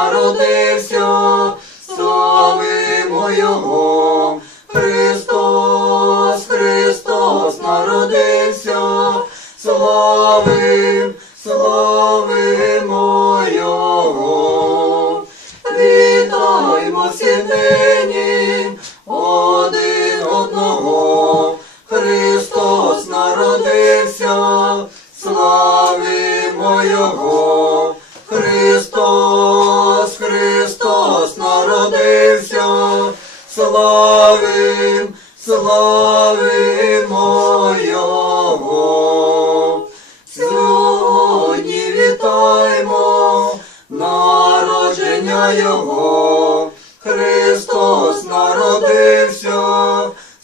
народився, славимо Його. Христос, Христос народився, славим, славимо Його. Вітаймо всі славим, славимо Його. Сьогодні вітаємо народження Його. Христос народився,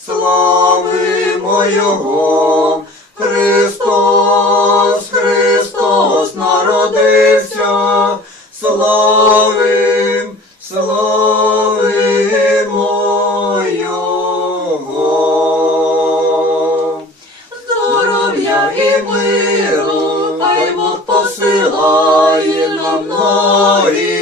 славимо Його. Христос, Христос народився, славим, славимо і миру, хай Бог посилає нам многії,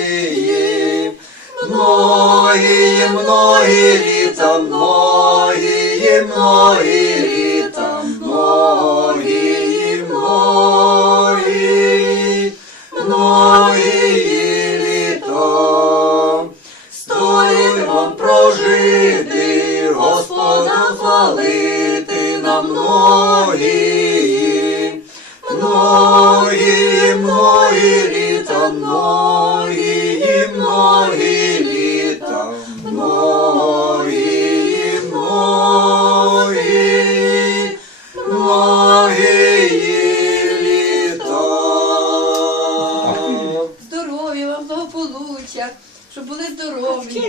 многії, многі літа, многії, многі літа, многії, многії, многії літа. Стоїть вам прожити, Господа хвалити на многії, благополуччя, щоб були здорові.